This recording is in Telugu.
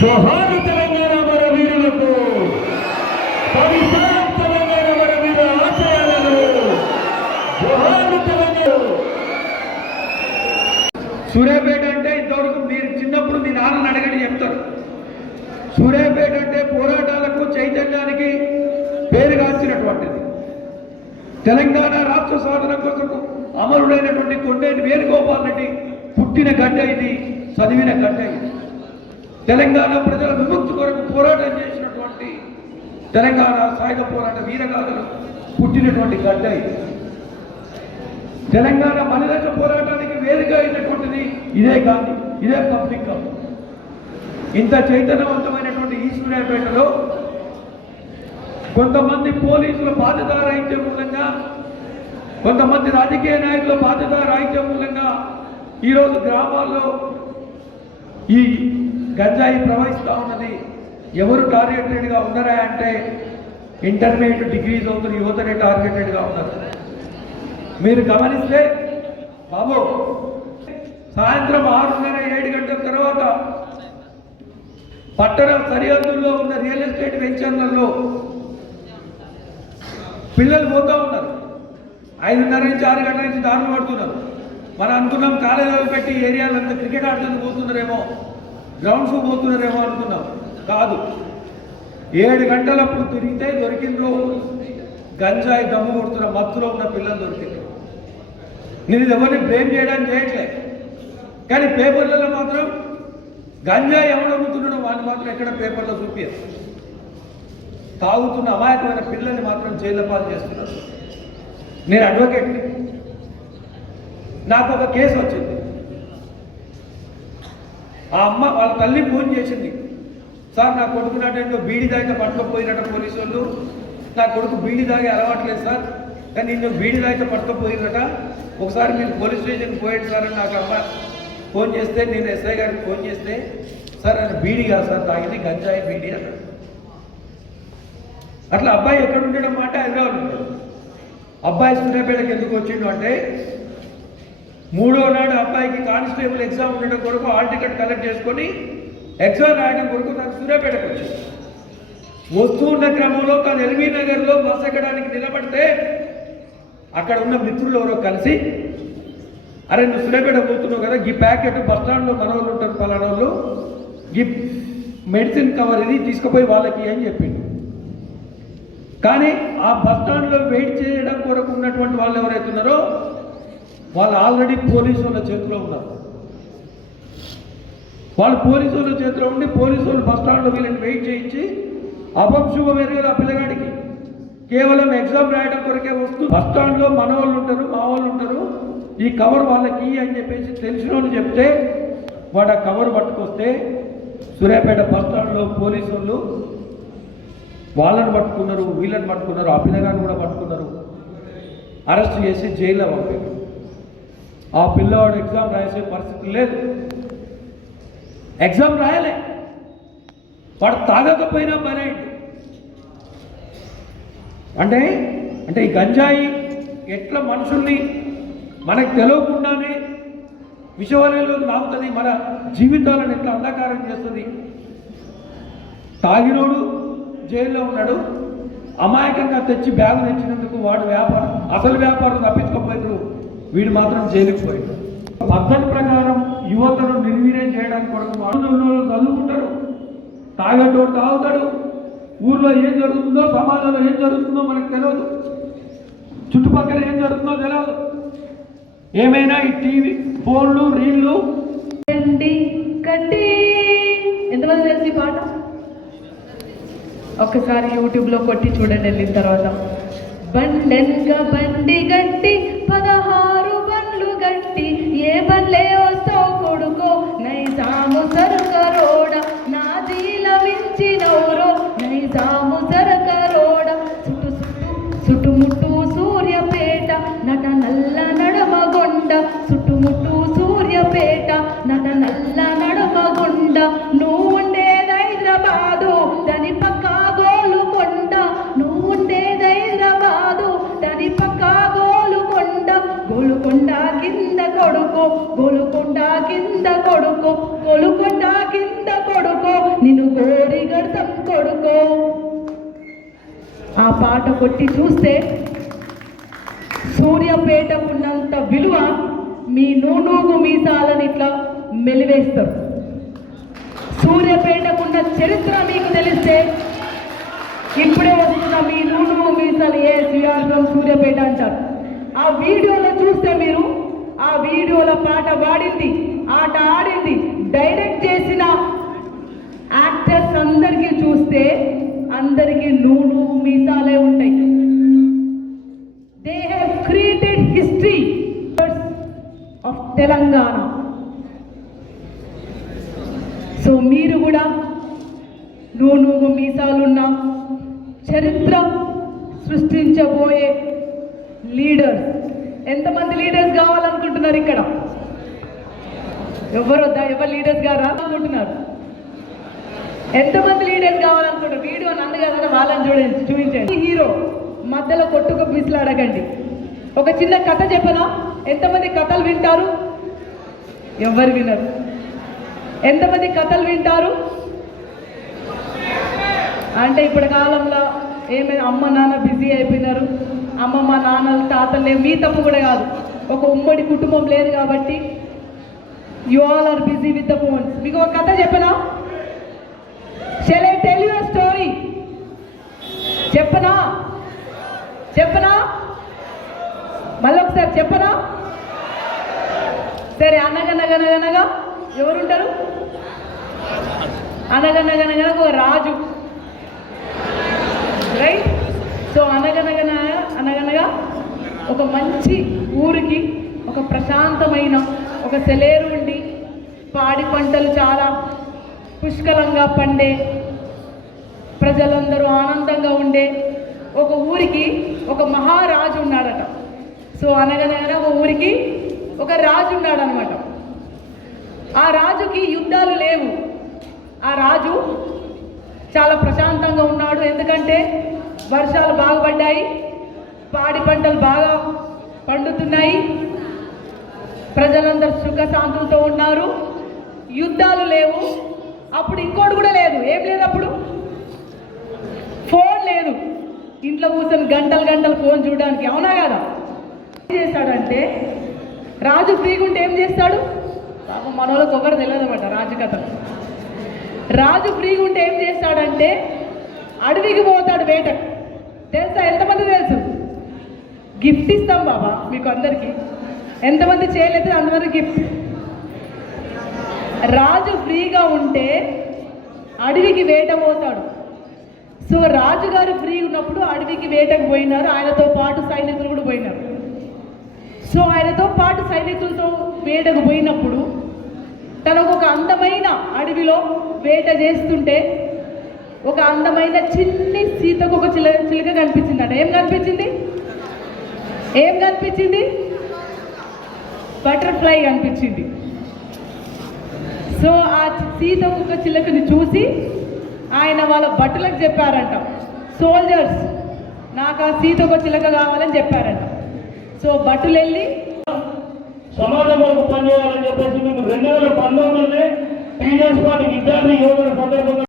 జోహారు తెలంగాణ మన వీరులకు, పరిసరం తెలంగాణ మన వీర ఆశయాలను, జోహారు తెలంగాణ. సూర్యాపేట అంటే ఇంతవరకు మీరు చిన్నప్పుడు మీ నాన్నని అడగని చెప్తారు. సూర్యాపేట అంటే పోరాటాలకు చైతన్యానికి పేరుగాంచినటువంటిది. తెలంగాణ రాష్ట్ర సాధన కోసం అమరుడైనటువంటి కొండేటి వేణుగోపాల్ రెడ్డి పుట్టిన గడ్డ ఇది, చదివిన గడ్డ ఇది. తెలంగాణ ప్రజల విముక్తి కొరకు పోరాటం చేసినటువంటి తెలంగాణ సాయుధ పోరాట వీరగాథలు పుట్టినటువంటి గడ్డ ఇది. తెలంగాణ మలిదశ పోరాటానికి వేదిక అయినటువంటిది ఇదే గాంధీ, ఇదే పబ్లిక్. ఇంత చైతన్యవంతమైనటువంటి ఈ సూర్యాపేటలో కొంతమంది పోలీసుల బాధ్యత రాహిత్యం మూలంగా, కొంతమంది రాజకీయ నాయకుల బాధ్యత రాహిత్యం మూలంగా ఈరోజు గ్రామాల్లో ఈ గంజాయి ప్రవహిస్తూ ఉన్నది. ఎవరు టార్గెటెడ్గా ఉన్నారా అంటే ఇంటర్మీడియట్ డిగ్రీ చదువుతున్న యువతనే టార్గెటెడ్గా ఉన్నారు. మీరు గమనిస్తే బాబు సాయంత్రం 6:30-7 గంటల తర్వాత పట్టణ సరిహద్దుల్లో ఉన్న రియల్ ఎస్టేట్ వెంచర్లలో పిల్లలు పోతూ ఉన్నారు. 5:30 నుంచి 6 గంటల నుంచి దారులు పడుతున్నారు. మనం అనుకున్నాం కాలేజీలు పెట్టి ఏరియాలంతా క్రికెట్ ఆడుతుంది పోతున్నారేమో, గ్రౌండ్స్ పోతున్నారేమో అనుకున్నాం. కాదు, 7 గంటలప్పుడు తిరిగితే దొరికిండ్రు గంజాయి దమ్ము కొడుతున్న మత్తులో ఉన్న పిల్లలు దొరికింది. నేను ఇది ఎవరిని బ్లేమ్ చేయడానికి చేయట్లే, కానీ పేపర్లలో మాత్రం గంజాయి ఎవడు అమ్ముతున్నాడో వాళ్ళు మాత్రం ఎక్కడ పేపర్లో చూపించారు. తాగుతున్న అమాయకమైన పిల్లల్ని మాత్రం జైలు పాలు చేస్తున్నారు. నేను అడ్వకేట్ని, నాకు ఒక కేసు వచ్చింది. ఆ అమ్మ వాళ్ళ తల్లి ఫోన్ చేసింది, సార్ నా కొడుకు నాటో బీడి దాకా పట్టుకపోయినట్ట పోలీసు వాళ్ళు, నా కొడుకు బీడి దాగే అలవాట్లేదు సార్, కానీ నిన్ను బీడి దాకా పట్టుకపోయినట, ఒకసారి మీరు పోలీస్ స్టేషన్కి పోయాడు సార్ అని నాకు అమ్మ ఫోన్ చేస్తే, నేను ఎస్ఐ గారికి ఫోన్ చేస్తే, సార్ ఆయన బీడి కాదు సార్ తాగింది గంజాయి బీడి అన్నాడు. అట్లా అబ్బాయి ఎక్కడ ఉండడం మాట హైదరాబాద్ ఉంటాడు. అబ్బాయి సూర్యాపేటకి ఎందుకు వచ్చిండు అంటే 3వ నాడు అబ్బాయికి కానిస్టేబుల్ ఎగ్జామ్ ఉండడం కొరకు హాల్ టికెట్ కలెక్ట్ చేసుకొని ఎగ్జామ్ రాయడం కొరకు నాకు సూర్యాపేటకు వచ్చింది. వస్తూ ఉన్న క్రమంలో తను ఎల్బీ నగర్లో బస్ ఎక్కడానికి నిలబడితే అక్కడ ఉన్న మిత్రులు ఎవరో కలిసి, అరే నువ్వు సూర్యాపేట పోతున్నావు కదా, ఈ ప్యాకెట్ బస్ స్టాండ్లో మన వాళ్ళు ఉంటారు పలానా వాళ్ళు, ఈ మెడిసిన్ కవర్ ఇది తీసుకుపోయి వాళ్ళకి అని చెప్పింది. కానీ ఆ బస్ స్టాండ్లో వెయిట్ చేయడం కొరకు ఉన్నటువంటి వాళ్ళు ఎవరైతే ఉన్నారో వాళ్ళు ఆల్రెడీ పోలీసు వాళ్ళ చేతిలో ఉన్నారు. వాళ్ళు పోలీసు వాళ్ళ చేతిలో ఉండి పోలీసు వాళ్ళు బస్ స్టాండ్లో వీళ్ళని వెయిట్ చేయించి అపశుభం ఎరగదు ఆ పిల్లగాడికి. కేవలం ఎగ్జామ్ రాయడం కొరకే వస్తూ బస్ స్టాండ్లో మన వాళ్ళు ఉంటారు, మా వాళ్ళు ఉంటారు, ఈ కవర్ వాళ్ళకి అని చెప్పేసి తెలిసిన వాళ్ళు చెప్తే వాడు ఆ కవర్ పట్టుకొస్తే సూర్యాపేట బస్ స్టాండ్లో పోలీసు వాళ్ళు వాళ్ళని పట్టుకున్నారు, వీళ్ళని పట్టుకున్నారు, ఆ పిల్లగాన్ని కూడా పట్టుకున్నారు, అరెస్ట్ చేసి జైల్లో పంపారు. ఆ పిల్లవాడు ఎగ్జామ్ రాసే పరిస్థితి లేదు, ఎగ్జామ్ రాయలే, వాడు తాగకపోయినా పనేంటి అంటే అంటే ఈ గంజాయి ఎట్లా మనుషుల్ని మనకు తెలియకుండానే విషవలయంలోకి నాపుతుంది, మన జీవితాలను ఎట్లా అంధకారం చేస్తుంది. తాగినోడు జైల్లో ఉన్నాడు, అమాయకంగా తెచ్చి బ్యాగు తెచ్చినందుకు వాడు వ్యాపారం, అసలు వ్యాపారం తప్పించుకోపోయారు, వీడు మాత్రం జైలుకి పోయాడు. పద్ధతి ప్రకారం యువతను నిర్వీర్యం చేయడానికి కొరకు చదువుకుంటారు, తాగేటోడు తాగుతాడు, ఊర్లో ఏం జరుగుతుందో సమాజంలో ఏం జరుగుతుందో మనకు తెలియదు, చుట్టుపక్కల ఏం జరుగుతుందో తెలియదు. ఏమైనా ఈ టీవీ ఫోన్లు రీళ్లు. ఎంతమంది తెలిసి పాట ఒక్కసారి యూట్యూబ్లో కొట్టి చూడండి వెళ్ళిన తర్వాత. బండెనక బండి గట్టి 16 బండ్లు గట్టి ఏ బండ్లే వస్తావు కొడుకో నైజాము సరుకరోడ నాదీల మించినౌరో నైజాము సరకరోడ చుట్టు చుట్టుముట్టు సూర్యపేట నట నల్ల నడమగొండ చుట్టుముట్టు సూర్యపేట నట నల్ల నడమగొండ నువ్వు ఉండేది హైదరాబాదు దాని పక్క గోలుకొండ నువ్వు ఉండేది హైదరాబాదు దాని పక్క గోలుకొండ గోలుకొండ కింద కొడుకో గోలుకొండ కింద కొడుకో గోలుకొండ కింద కొడుకో పాట కొట్టి చూస్తే సూర్యాపేట ఉన్నంత విలువ మీ నూనూగు మీసాలని ఇట్లా మెలివేస్తారు. సూర్యాపేటకున్న చరిత్ర మీకు తెలిస్తే ఇప్పుడే వస్తున్న మీ నూనూగు మీసాలు ఏ శ్రీయాశ్రం సూర్యాపేట అంటారు. ఆ వీడియోలో చూస్తే మీరు ఆ వీడియోల పాట పాడింది, ఆట ఆడింది, డైరెక్ట్ చేసిన యాక్టర్స్ అందరికీ చూస్తే అందరికీ నూనూగు మీసాలే ఉంటాయి. They have created history of Telangana. So మీరు కూడా నూనూగు మీసాలున్న చరిత్ర సృష్టించబోయే లీడర్స్. ఎంతమంది లీడర్స్ కావాలనుకుంటున్నారు ఇక్కడ? ఎవరు లీడర్స్ గారా అనుకుంటున్నారు? ఎంతమంది లీడర్స్ కావాలనుకుంటారు? వీడియో నన్ను కదా వాళ్ళని చూపించండి. హీరో మధ్యలో కొట్టుకు బిసులు అడగండి. ఒక చిన్న కథ చెప్పనా? ఎంతమంది కథలు వింటారు? ఎవరు వినరు. ఎంతమంది కథలు వింటారు? అంటే ఇప్పటి కాలంలో ఏమైనా అమ్మ నాన్న బిజీ అయిపోయినారు. అమ్మమ్మ నాన్నలు తాతలే, మీ తప్పు కూడా కాదు, ఒక ఉమ్మడి కుటుంబం లేదు కాబట్టి you all are busy with the phones. మీకు ఒక కథ చెప్పనా? Shall I tell you a story? చెప్పనా? మళ్ళీ ఒకసారి చెప్పనా? సరే. అనగనగనగనగా ఎవరుంటారు? అనగనగనగనగా ఒక రాజు, రైట్? సో అనగనగా ఒక మంచి ఊరికి ఒక ప్రశాంతమైన ఒక సెలేరు ఉండి పాడి పంటలు చాలా పుష్కలంగా పండే, ప్రజలందరూ ఆనందంగా ఉండే ఒక ఊరికి ఒక మహారాజు ఉన్నాడట. సో అనగనగా ఒక ఊరికి ఒక రాజు ఉన్నాడనమాట. ఆ రాజుకి యుద్ధాలు లేవు. ఆ రాజు చాలా ప్రశాంతంగా ఉన్నాడు. ఎందుకంటే వర్షాలు బాగా పడ్డాయి, పాడి పంటలు బాగా పండుతున్నాయి, ప్రజలందరూ సుఖశాంతులతో ఉన్నారు, యుద్ధాలు లేవు. అప్పుడు ఇంకోటి కూడా లేదు. ఏం లేదు అప్పుడు? ఫోన్ లేదు. ఇంట్లో కూర్చొని గంటలు ఫోన్ చూడడానికి, అవునా కదా? ఏం చేస్తాడంటే రాజు ఫ్రీగా ఉంటే ఏం చేస్తాడు? పాపం మన వాళ్ళకి ఒకరు తెలియదు అనమాట రాజు కథలు. రాజు ఫ్రీగా ఉంటే ఏం చేస్తాడంటే అడవికి పోతాడు వేటకు. తెలుసా? ఎంతమంది తెలుసు? గిఫ్ట్ ఇస్తాం బాబా మీకు అందరికీ. ఎంతమంది చేయలేదు అంతమంది గిఫ్ట్. రాజు ఫ్రీగా ఉంటే అడవికి వేట పోతాడు. సో రాజుగారు ఫ్రీ ఉన్నప్పుడు అడవికి వేటకు పోయినారు. ఆయనతో పాటు సైనికులు కూడా పోయినారు. సో ఆయనతో పాటు సైనికులతో వేటకు పోయినప్పుడు తనకు ఒక అందమైన అడవిలో వేట చేస్తుంటే ఒక అందమైన చిన్ని సీతకు ఒక చిలుక కనిపించిందట. ఏం కనిపించింది? బటర్ఫ్లై కనిపించింది. సో ఆ సీతకు ఒక చిలుకని చూసి ఆయన వాళ్ళ భటులకు చెప్పారంట, సోల్జర్స్ నాకు ఆ సీతకు చిలుక కావాలని చెప్పారంట. సో భటులు వెళ్ళి సమాజం వరకు పనిచేయాలని చెప్పేసి మేము 2019 టీడీఎస్ పార్టీ విద్యార్థి యోజన సందర్భంగా